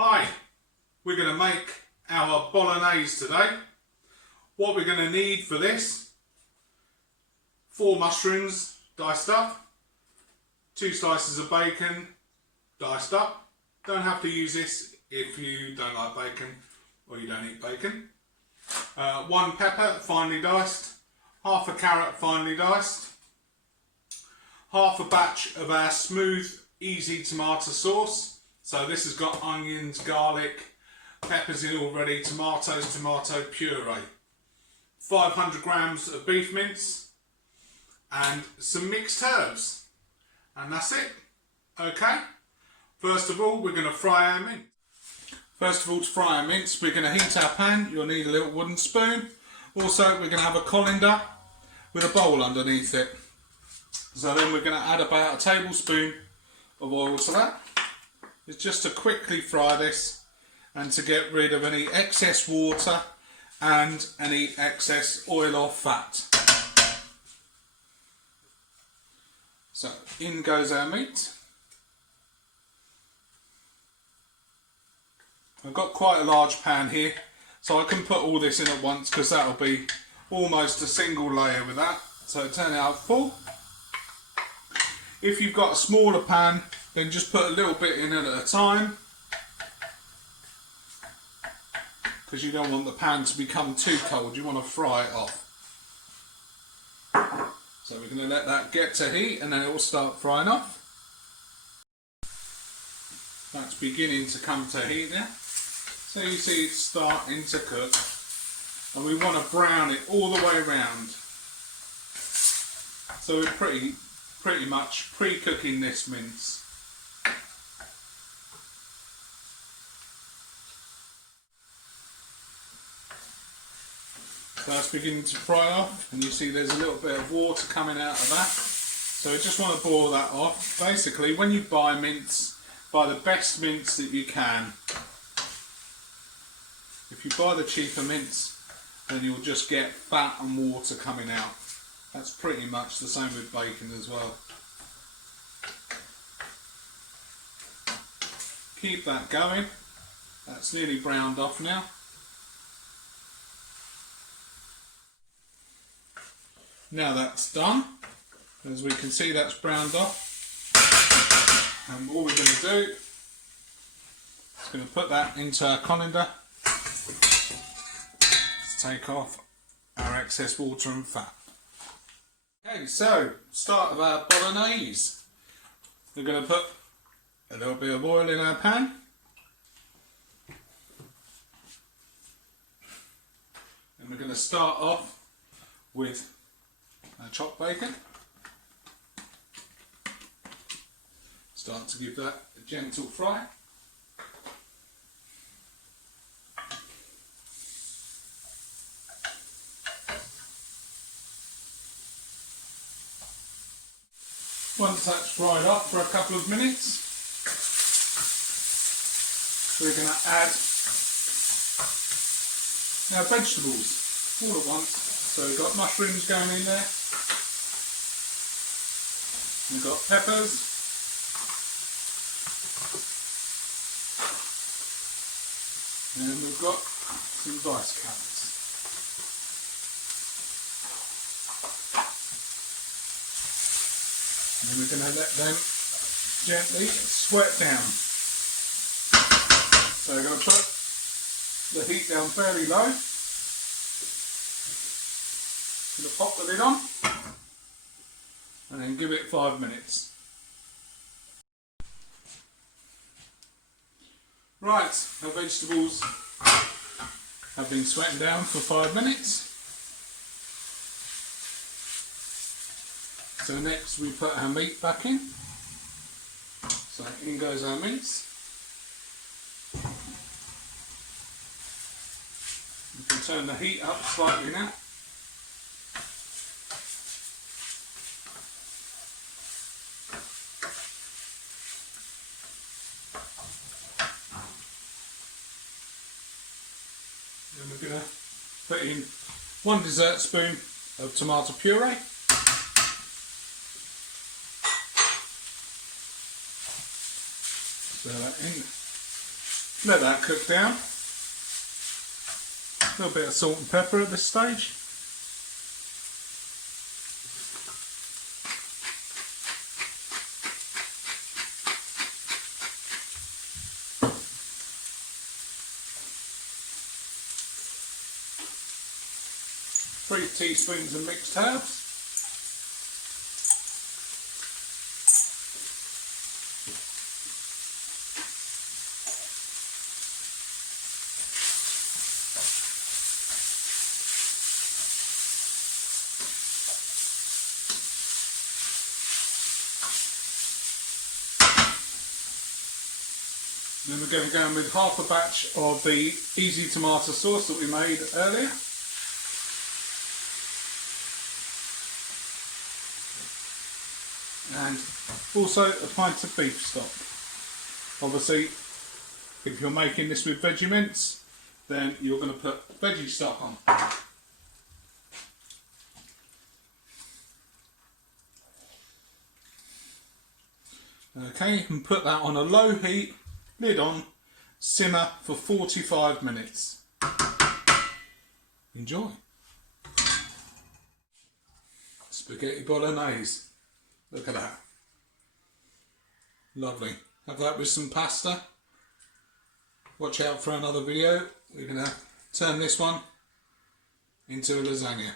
Hi, we're going to make our Bolognaise today. What we're going to need for this: 4 mushrooms diced up, 2 slices of bacon diced up. Don't have to use this if you don't like bacon or you don't eat bacon. 1 pepper finely diced, half a carrot finely diced, half a batch of our smooth, easy tomato sauce. So this has got onions, garlic, peppers in already, tomatoes, tomato puree, 500 grams of beef mince and some mixed herbs. And that's it. Okay, first of all we're going to fry our mince. First of all, to fry our mince, we're going to heat our pan. You'll need a little wooden spoon. Also, we're going to have a colander with a bowl underneath it. So then we're going to add about a tablespoon of oil to that. It's just to quickly fry this and to get rid of any excess water and any excess oil or fat. So in goes our meat. I've got quite a large pan here, so I can put all this in at once because that'll be almost a single layer with that. So turn it up full. If you've got a smaller pan, then just put a little bit in at a time, because you don't want the pan to become too cold. You want to fry it off. So we're going to let that get to heat and then it will start frying off. That's beginning to come to heat now. So you see it's starting to cook, and we want to brown it all the way around. So we're pretty much pre-cooking this mince. So that's beginning to fry off, and you see there's a little bit of water coming out of that. So we just want to boil that off. Basically, when you buy mince, buy the best mince that you can. If you buy the cheaper mince, then you'll just get fat and water coming out. That's pretty much the same with bacon as well. Keep that going. That's nearly browned off now. Now that's done. As we can see, that's browned off. And all we're going to do is going to put that into our colander to take off our excess water and fat. Okay, so start of our Bolognaise. We're going to put a little bit of oil in our pan. And we're going to start off with our chopped bacon. Start to give that a gentle fry. Once that's fried up for a couple of minutes, we're going to add our vegetables all at once. So we've got mushrooms going in there, we've got peppers, and we've got some diced carrots. And we're going to let them gently sweat down. So we're going to put the heat down fairly low. Going to pop the lid on and then give it 5 minutes. Right, our vegetables have been sweating down for 5 minutes. So next we put our meat back in. So in goes our mince. You can turn the heat up slightly now. Then we're going to put in 1 dessert spoon of tomato puree. Stir that in. Let that cook down. A little bit of salt and pepper at this stage. Three teaspoons of mixed herbs. Then we're going to go in with half a batch of the easy tomato sauce that we made earlier. And also a pint of beef stock. Obviously, if you're making this with veggie mince, then you're going to put veggie stock on. Okay, you can put that on a low heat, lid on, simmer for 45 minutes. Enjoy. Spaghetti Bolognese. Look at that. Lovely. Have that with some pasta. Watch out for another video. We're going to turn this one into a lasagna.